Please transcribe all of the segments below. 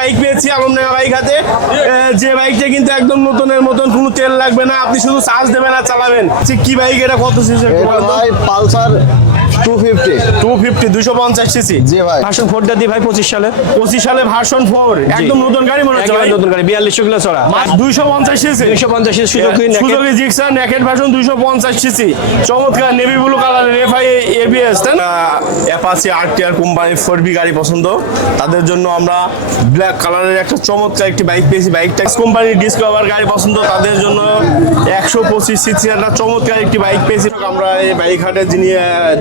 Bike পেয়েছি Alamdanga bike হাতে, যে বাইকটা কিন্তু একদম নতুনের মতন, কোনো তেল লাগবে না, আপনি শুধু চার্জ দেবেন আর চালাবেন। কি বাইক এটা, কত সিসি? ভাই পালসার 250 250 সিসি। জি ভাই। ভার্সন 4টা দি ভাই 25 সালে ভার্সন 4 একদম নতুন গাড়ি মনে হচ্ছে ভাই। নতুন গাড়ি 4200 কিলো চড়া 250 CC. 250 CC Suzuki Gixxer naked version 250 CC, চমৎকার নেভি ব্লু কালারের এফআই এবিএস। অ্যাপাচি আরটিআর কোম্পানির 4B গাড়ি পছন্দ, তাদের জন্য আমরা ব্ল্যাক কালারের একটা চমৎকার একটি বাইক পেয়েছি। বাইকটা কোম্পানির ডিসকভার গাড়ি পছন্দ, তাদের জন্য 125 সিসি একটা চমৎকার একটি বাইক পেয়েছি। আমরা এই বাইক হাটে যিনি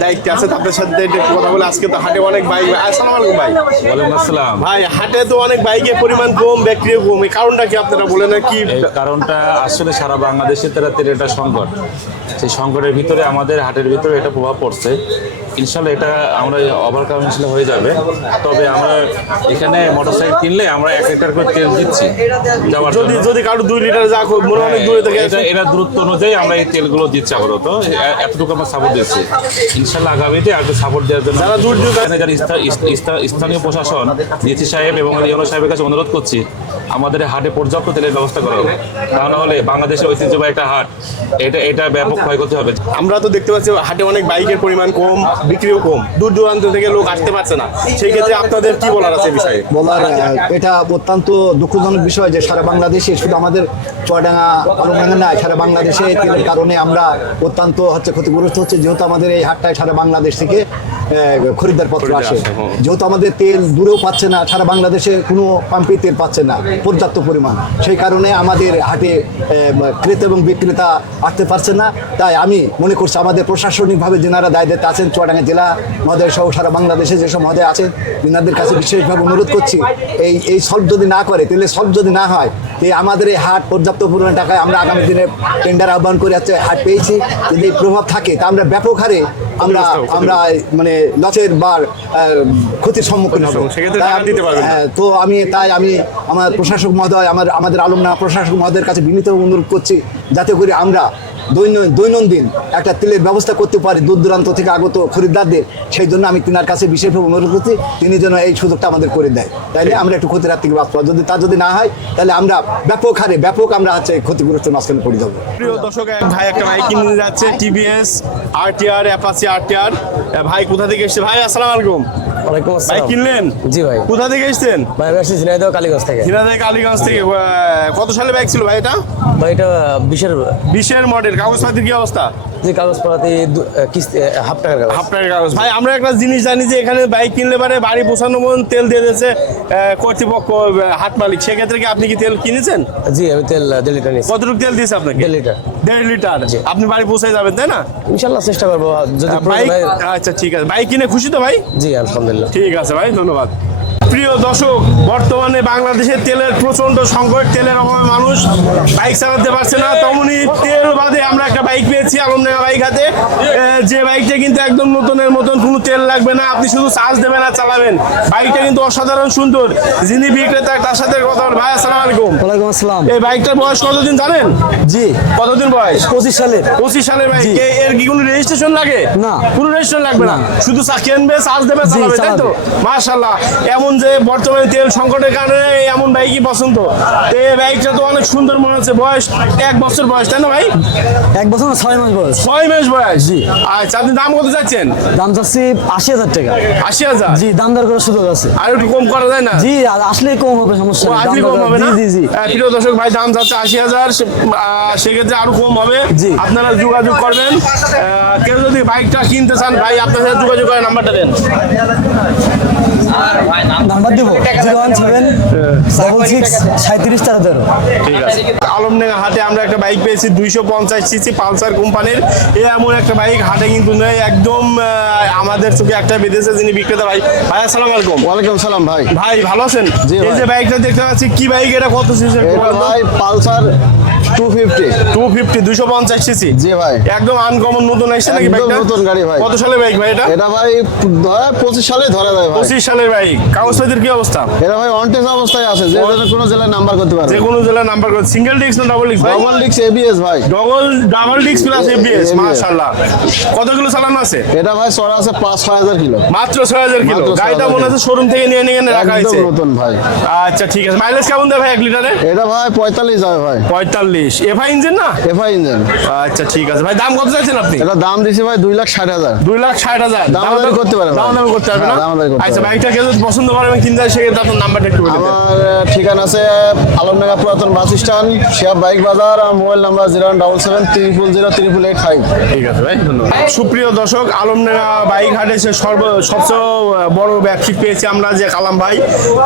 দায়িত্বে আছে তাদের সাথে একটু কথা বলে। আজকে তো হাটে অনেক বাইক। আসসালামু আলাইকুম ভাই। ওয়ালাইকুম আসসালাম। ভাই হাটে তো অনেক বাইকের পরিমাণ কম, বিক্রিও কম, এই কারণটা কি আপনারা বলেন না? কি কারণটা আসলে সারা বাংলাদেশে তারা তেলের একটা সংকট, সেই সংকটের ভিতরে আমাদের হাটের ভিতরে এটা প্রভাব পড়ছে। ইনশাল্লাহ এটা আমরা ওভারকাম ইনশাল্লাহ হয়ে যাবে। তবে আমরা এখানে মোটরসাইকেল কিনলে আমরা 1 লিটার করে তেল দিচ্ছি যাওয়ার জন্য। যদি কারো 2 লিটার যা মনে অনেক দূরে থেকে এটা দূরত্ব অনুযায়ী আমরা এই তেলগুলো দিচ্ছি আপাতত, এতটুকু আমরা সাপোর্ট দিচ্ছি। ইনশাল্লাহ আগামীতে আর একটু সাপোর্ট দেওয়ার জন্য যারা দূর স্থানীয় প্রশাসন ডিসি সাহেব এবং ইউনো সাহেবের কাছে অনুরোধ করছি, আমাদের হাটে পর্যাপ্ত তেলের ব্যবস্থা করা হবে। তা না হলে বাংলাদেশের ঐতিহ্যবাহী একটা হাট, এটা ব্যাপক ক্ষয়ক্ষতি হবে। আমরা তো দেখতে পাচ্ছি হাটে অনেক বাইকের পরিমাণ কম, বিক্রিও কম, দূর দূরান্ত থেকে লোক আসতে পারছে না। সেই ক্ষেত্রে আপনাদের কি বলার আছে বিষয়ে? বলার এটা অত্যন্ত দুঃখজনক বিষয় যে সারা বাংলাদেশে, শুধু আমাদের চুয়াডাঙ্গা আলমডাঙ্গা না, সারা বাংলাদেশে তেলের কারণে আমরা অত্যন্ত ক্ষতিগ্রস্ত হচ্ছে। যেহেতু আমাদের এই হাটটায় সারা বাংলাদেশ থেকে খরিদ্দার পত্র আসে, যেহেতু আমাদের তেল দূরেও পাচ্ছে না, সারা বাংলাদেশে কোনো পাম্পে তেল পাচ্ছে না পর্যাপ্ত পরিমাণ, সেই কারণে আমাদের হাটে ক্রেতা এবং বিক্রেতা আসতে পারছে না। তাই আমি মনে করছি আমাদের প্রশাসনিকভাবে যেনারা দায়িত্বে আছেন, চুয়াডাঙ্গা জেলা মহোদয় সহ সারা বাংলাদেশে যেসব মহোদয় আছেন, তেনাদের কাছে বিশেষভাবে অনুরোধ করছি, এই সলভ যদি না করে, তেলের সলভ যদি না হয়, আমাদের এই হাট পর্যাপ্ত পরিমাণ টাকায় আমরা আগামী দিনে টেন্ডার আহ্বান করে হাট পেয়েছি। যদি এই প্রভাব থাকে তা আমরা ব্যাপক হারে আমরা মানে লসের বা ক্ষতির সম্মুখীন হব। তো আমি আমার প্রশাসক মহোদয়, আমাদের আলমডাঙ্গা প্রশাসক মহোদয়ের কাছে বিনীত অনুরোধ করছি, যাতে করে আমরা দৈনন্দিন একটা তেলের ব্যবস্থা করতে পারি দূর দূরান্ত থেকে আগত খরিদ্দারদের। সেই জন্য আমি তিনার কাছে বিশেষভাবে অনুরোধ করছি, তিনি যেন এই সুযোগটা আমাদের করে দেয়, তাইলে আমরা একটু ক্ষতির হাত থেকে বাঁচবো। যদি না হয়, তাহলে আমরা ব্যাপক আমরা ক্ষতিগ্রস্ত মাঝখানে পড়ে যাবো। প্রিয় দর্শক, ভাই একটা বাইক কিনে যাচ্ছে, টিভিএস আরটিআর, অ্যাপাচি আরটিআর। ভাই কোথা থেকে এসছে? ভাই আসসালামু আলাইকুম। ওয়ালাইকুম ভাই আসসালাম। কিনলেন? জি ভাই। কোথা থেকে এসেছেন? ভাই আমি আসছি ঝিনাইদহ কালীগঞ্জ থেকে। কালীগঞ্জ থেকে। কত সালে বাইক ছিল ভাই এটা? ভাই এটা 20-এর মডেল। কাগজপাতির কি অবস্থা? যে কাগজপাতি কিস্তি হাফ টাকার কাগজ। ভাই আমরা একটা জিনিস জানি যে এখানে বাইক কিনলে পারে বাড়ি পৌঁছানো পর্যন্ত তেল দিয়ে দিয়েছে কর্তৃপক্ষ, হাট মালিক। সেক্ষেত্রে কি আপনি কি তেল কিনেছেন? জি আমি তেল 1.5 লিটার নিয়েছি। কতটুকু তেল দিয়েছে আপনাকে? 1.5 লিটার। 1.5 লিটার। আপনি বাড়ি পৌঁছে যাবেন তাই না? ইনশাআল্লাহ চেষ্টা করবো যদি বাইক। আচ্ছা ঠিক আছে। বাইক কিনে খুশি তো ভাই? জি আলহামদুলিল্লাহ। ঠিক আছে ভাই, ধন্যবাদ। প্রিয় দর্শক, বর্তমানে বাংলাদেশে তেলের প্রচন্ড সংকট, তেলের অভাবে মানুষ বাইক চালাতে পারছে না। তেমনই তেল বাদে আমরা একটা বাইক পেয়েছি আলমডাঙ্গা বাইক হাতে, যে বাইকটা কিন্তু একদম নতুনের মতন, কোনো তেল লাগবে না, আপনি শুধু চার্জ দেবেন আর চালাবেন। বাইকটা কিন্তু অসাধারণ সুন্দর। যিনি বিক্রেতা তার সাথে কথা বল। ভাই আসসালামু আলাইকুম। ওয়ালাইকুম আসসালাম। এই বাইকটার বয়স কতদিন জানেন? জি। কতদিন বয়স? 25 সালের বাইক। এর কি কোনো রেজিস্ট্রেশন লাগে? না, কোনো রেজিস্ট্রেশন লাগবে না, শুধু কিনবে, চার্জ দেবে, চালাবে, তাই তো? মাশাআল্লাহ। এমন যে বর্তমানে তেল সংকটের কারণে এমন বাইকই পছন্দ। এই বাইকটা তো অনেক সুন্দর মনে হচ্ছে। বয়স 1 বছর বয়স, তাই না ভাই? 1 বছর 6 মাস বয়স। 6 মাস বয়স। জি। আচ্ছা, আপনি দাম কত যাচ্ছেন? দাম চাচ্ছি 80,000 টাকা। 80,000? জি, দাম দর করার সুযোগ আছে। আর একটু কম করা যায় না? জি, আসলেই কম হবে, সমস্যা নেই। আসলে কম হবে না? জি। প্রিয় দর্শক, ভাই দাম যাচ্ছে 80,000, সেক্ষেত্রে আরো কম হবে। জি। আপনারা যোগাযোগ করবেন। কেউ যদি বাইকটা কিনতে চান, ভাই আপনার সাথে যোগাযোগ করার নাম্বারটা দেন। নাম্বার দেবো 017-36-3713। ঠিক আছে। আলমডাঙ্গা হাটে আমরা একটা বাইক পেয়েছি 250 সিসি পালসার কোম্পানির। এমন একটা বাইক হাটে কিন্তু নেই, একদম আমাদের চোখে একটা বেঁধেছে। যিনি বিক্রেতা ভাই। ভাই আসসালামু আলাইকুম। ওয়ালাইকুম সালাম ভাই। ভাই ভালো আছেন? এই যে বাইকটা দেখতে পাচ্ছি, কি বাইক এটা, কত সিসি? ভাই পালসার 250 সিসি। জি ভাই। একদম আনকমন নতুন আসছে নাকি বাইকটা? নতুন গাড়ি ভাই। কত সালের বাইক ভাই এটা? এটা ভাই 25 সালে ধরা যায় ভাই। 25 সালের বাইক। কাগজপত্রের কি অবস্থা? এটা ভাই অনটেস্ট অবস্থায় আছে, যে কোনো জেলায় নাম্বার করতে পারবে। যে কোনো জেলার নাম্বার করে সিঙ্গেল ডিস্ক না double disc? Double disc ABS ভাই। Double disc plus ABS, ABS মাশাআল্লাহ। কত কিলো চালানো আছে? এটা ভাই চড়া আছে 5-6 কিলো। মাত্র 6000 কিলো। মাত্র 6000 গাড়িটা মনে হচ্ছে শোরুম থেকে নিয়ে রাখা একদম হয়েছে। নতুন ভাই। আচ্ছা ঠিক আছে। মাইলেজ কেমন দেয় ভাই 1 লিটারে? এটা ভাই 45 যাবে ভাই। 45 এফআই ইঞ্জিন না? FI engine. আচ্ছা ঠিক আছে ভাই। দাম কত চাইছেন আপনি? এটা দাম দিছি ভাই 2,60,000। 2,60,000। দামাদামি করতে পারবে ভাই। দামাদামি করতে পারবে না? হ্যাঁ, দামাদামি করতে আচ্ছা পারবে। বাইকটা কেউ যদি পছন্দ করে এবং কিনতে চায় সেক্ষেত্রে আপনার নাম্বারটা একটু বলে দেন। আমার ঠিকানা আছে আলমডাঙ্গা পুরাতন বাস স্ট্যান্ড, শিয়া বাইক বাজার। আর মোবাইল নাম্বার 017700885। ঠিক আছে ভাই, ধন্যবাদ। সুপ্রিয় দর্শক, আলমডাঙ্গা বাইক হাটে সবচেয়ে বড় ব্যবসায়িক পেয়েছি আমরা, যে কালাম ভাই।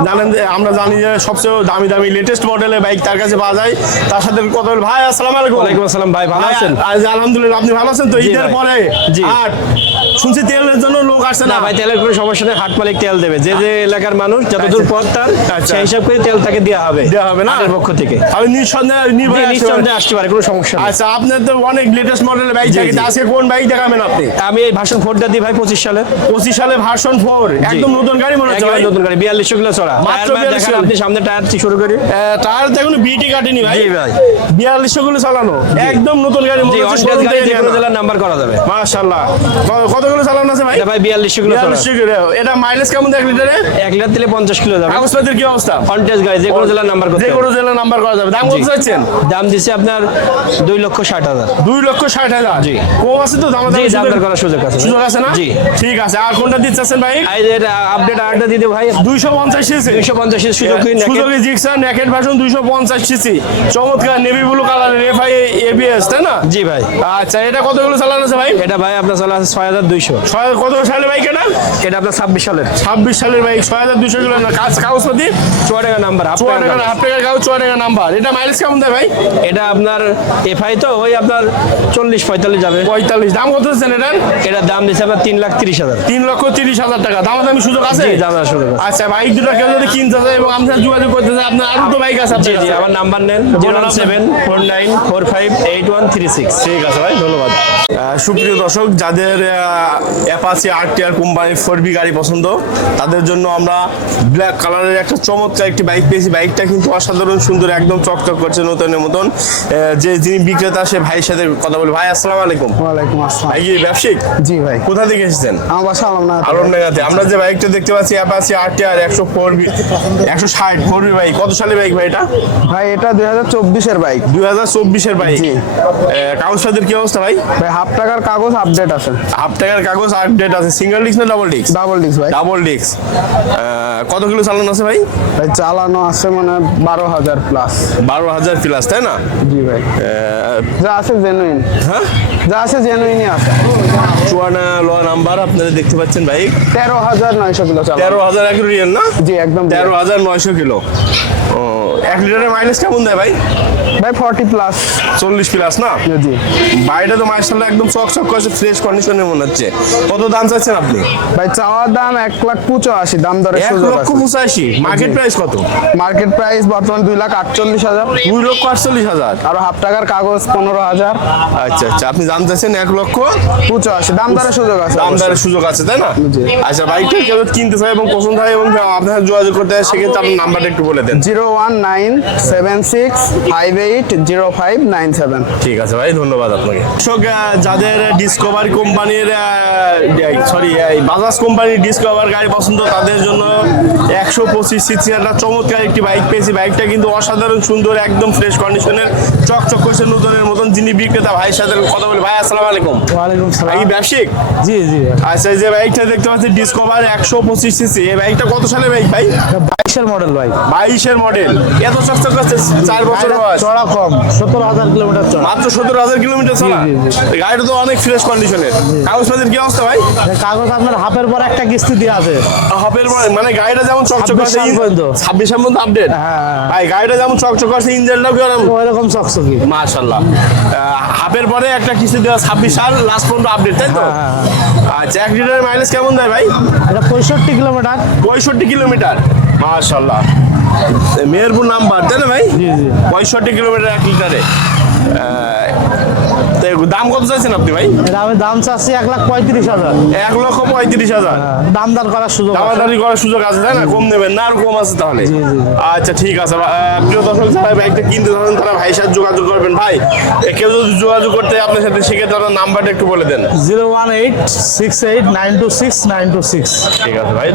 জানেন যে আমরা জানি যে সবচেয়ে দামি দামি লেটেস্ট মডেলের বাইক তার কাছে পাওয়া যায়। তার সাথে কথা বলি। ভাই আসসালামু আলাইকুম। ওয়ালাইকুম আসসালাম ভাই, ভালো আছেন? আলহামদুলিল্লাহ, আপনি ভালো আছেন তো? জি ঈদের ভাই। পরে জি। আর শুনছি তেলের জন্য লোক আসছে না না? ভাই, তেলের কোনো সমস্যা নেই, হাট মালিক তেল দেবে। যে যে এলাকার মানুষ যতদূর পথ তার আচ্ছা। সেই হিসাব করে তেল তাকে দেওয়া হবে, দেওয়া হবে না? হাটের পক্ষ থেকে। আমি নিঃসন্দেহে নির্ভয়ে আসতে পারি। নিঃসন্দেহে আসতে পারে, কোনো সমস্যা নেই। আচ্ছা, আপনার তো অনেক লেটেস্ট মডেলের বাইক জি, থাকে। জি। আজকে কোন বাইক দেখাবেন আপনি? আমি এই ভার্সন 4টা দিই ভাই 25 সালে। 25 সালে ভার্সন 4, একদম নতুন গাড়ি মনে হচ্ছে একেবারে ভাই। নতুন গাড়ি, 4200 কিলো চড়া। মাত্র টায়ার 4200 দেখেন আপনি, সামনে টায়ার থেকে শুরু করি। টায়ার তো এখনো বিটি কাটেনি ভাই। জি ভাই। 4200 গুলো চালানো, একদম নতুন গাড়ি মনে জি, হচ্ছে অনটেস্ট শোরুম গাড়ি থেকে যে নিয়ে কোনো আনা। জেলার নাম্বার করা যাবে। মাশাআল্লাহ। কত কিলো চালানো আছে ভাই? এটা ভাই 4200 কিলো চড়া। 4200 কিলো। এটা মাইলেজ কেমন দেয় 1 লিটারে? 1 লিটার তেলে 50 কিলো যাবে। কাগজপত্রের কি অবস্থা? অনটেস্ট গাড়ি যে কোনো জেলার নাম্বার করতে যে হবে। কোনো জেলার নাম্বার করা যাবে। দাম কত জি। চাচ্ছেন? দাম দিচ্ছে আপনার 2,60,000। 2,60,000। জি। কম আছে তো? দাম জি, দাম দর করার সুযোগ আছে। সুযোগ আছে না? জি। ঠিক আছে। আর কোনটা দিচ্ছেন ভাই? এই যে এটা আপডেট আরেকটা দিয়ে দেব ভাই। 250 সিসি। 250 এর সুযোগ নিন। Suzuki Gixxer naked version 250 CC, চমৎকার নেভি ব্লু কালারের এফআই এবিএস, তাই না? জি ভাই। আচ্ছা, এটা কতগুলো চালানো আছে ভাই? এটা ভাই আপনার চলা আছে 6200। কত সালের বাইক এটা? এটা আপনার 26 সালের। 26 সালের বাইক, 6200 কিলো না? কাগজপাতি চুয়াডাঙ্গা নাম্বার, হাফ চুয়াডাঙ্গা, টাকা। হাফ টাকার কাগজ, চুয়াডাঙ্গা নাম্বার। এটা মাইলেজ কেমন দেয় ভাই? এটা আপনার এফআই তো ওই আপনার 40-45 যাবে। 45। দাম কত দিচ্ছেন এটার? এটার দাম দিচ্ছে আপনার 3,30,000। 3,30,000 টাকা। দামাদামি সুযোগ আছে? জি, দামের সুযোগ আছে। আচ্ছা, বাইক দুটো কেউ যদি কিনতে চায় এবং আপনার যোগাযোগ করতে চায়, আপনার আরো তো বাইক আছে জি আপনার জি, কাছে। আমার নাম্বার নেন বলুন আপনার। 07494588136। ঠিক আছে ভাই, ধন্যবাদ। সুপ্রিয় দর্শক, যাদের অ্যাপাচি আরটিআর কোম্পানির 4B গাড়ি পছন্দ, তাদের জন্য আমরা ব্ল্যাক কালারের একটা চমৎকার একটি বাইক পেয়েছি। বাইকটা কিন্তু অসাধারণ সুন্দর, একদম চকচক করছে নতুনের মতন। যিনি বিক্রেতা, সে ভাইয়ের সাথে কথা বলি। ভাই আসসালামু আলাইকুম। ওয়ালাইকুম আসসালাম। ভাই কি ব্যবসায়িক? জি ভাই। কোথা থেকে এসেছেন? আমার বাসা আলমডাঙ্গা। আলমডাঙ্গাতে। আমরা যে বাইকটা দেখতে পাচ্ছি অ্যাপাচি আরটিআর 160 4B বাইক, কত সালের বাইক ভাই এটা? ভাই এটা 2024 এর বাইক। 2024 এর বাইক। জি। কাগজপত্রের কি অবস্থা ভাই? ভাই হাফ টাকার কাগজ আপডেট আছে। হাফ টাকার কাগজ আপডেট আছে। সিঙ্গেল ডিস্ক না ডাবল ডিস্ক? ডাবল ডিস্ক ভাই। Double disk. কত কিলো চালানো আছে ভাই? ভাই চালানো আছে মানে 12,000 প্লাস। 12,000 প্লাস, তাই না? জি ভাই। যা আছে জেনুইন। হ্যাঁ, যা আছে জেনুইনই আছে। চুয়ানা ল নাম্বার আপনারা দেখতে পাচ্ছেন বাইক। 13,900 কিলো চালানো। 13,000 এক রিয়েল না? জি একদম। 13,900 কিলো। ও, 1 লিটারের মাইলেজ কেমন দেয় ভাই? ভাই 40 প্লাস। 40 প্লাস না? জি। বাইরে তো মার্শাল্লাহ একদম চকচক করছে, ফ্রেশ কন্ডিশনের মনে হচ্ছে। কত দাম চাচ্ছেন আপনি? ভাই চাওয়ার দাম 1,85,000, দাম দরের 1 সুযোগ লক্ষ আছে। 85। মার্কেট প্রাইস কত? মার্কেট প্রাইস বর্তমান 2,48,000। 2,48,000। আর হাফ টাকার কাগজ 15,000। আচ্ছা আচ্ছা, আপনি দাম চাচ্ছেন 1,85,000, দাম দরের সুযোগ আছে। দাম দরের সুযোগ আছে, তাই না? জি। আচ্ছা, বাইকটা কেউ কিনতে চায় এবং পছন্দ হয় এবং আপনার যোগাযোগ করতে হয়, সেক্ষেত্রে আপনার নাম্বারটা একটু বলে দেন। 01976580597। ঠিক আছে ভাই, ধন্যবাদ আপনাকে। দর্শক, যাদের ডিসকভার কোম্পানির বাজাজ কোম্পানির ডিসকভার গাড়ি পছন্দ, তাদের জন্য 125 সিসি একটা চমৎকার একটি বাইক পেয়েছি। বাইকটা কিন্তু অসাধারণ সুন্দর, একদম ফ্রেশ কন্ডিশনের, চকচক করছে নতুনের মতন। যিনি বিক্রেতা, ভাইয়ের সাথে কথা বলি। ভাই আসসালামু আলাইকুম। ওয়ালাইকুম ভাই কি ব্যবসায়িক? জি জি। আচ্ছা, এই যে বাইকটা দেখতে পাচ্ছি ডিসকভার 125 সিসি, এই বাইকটা কত সালের বাইক ভাই? 22 মডেল ভাই। 22 মডেল। এত চকচক করছে, 4 বছর বয়স। চড়া কম, 17,000 কিলোমিটার চড়া। মাত্র 17,000 কিলোমিটার চলা। গাড়িটা তো অনেক ফ্রেশ কন্ডিশনের। কাগজপত্রের কি অবস্থা ভাই? কাগজ আপনার হাফের পর একটা কিস্তি দিয়ে আছে। হাফের পরে মানে গাড়িটা যেমন চকচক 26 করছে, সাল পর্যন্ত। 26 সাল পর্যন্ত আপডেট। হ্যাঁ। ভাই গাড়িটা যেমন চকচক করছে, ইঞ্জিনটাও কেমন ওইরকম চকচকি। মাশাআল্লাহ। হাফের পরে একটা কিস্তি দেওয়া, 26 সাল লাস্ট পর্যন্ত আপডেট, তাই তো? আচ্ছা, 1 লিটারের মাইলেজ কেমন দেয় ভাই? এটা 65 কিলোমিটার। 65 কিলোমিটার। মাশাআল্লাহ। মেহেরপুর নাম্বার, তাই না ভাই? জি জি। 65 কিলোমিটার 1 লিটারে। তো দাম কত চাইছেন আপনি ভাই? এটা আমি দাম চাচ্ছি 1,35,000। 1,35,000। দাম দর করার সুযোগ আছে। দামাদারি করার সুযোগ আছে তাই না? কম নেবেন না? আর কম আছে তাহলে? আচ্ছা ঠিক আছে। প্রিয় দর্শক, যারা বাইকটা কিনতে চান তারা ভাইয়ের সাথে যোগাযোগ করবেন। ভাই কেউ যদি যোগাযোগ করতে আপনার সাথে, সেক্ষেত্রে আপনার নাম্বারটা একটু বলে দেন। 01868926926। ঠিক আছে ভাই।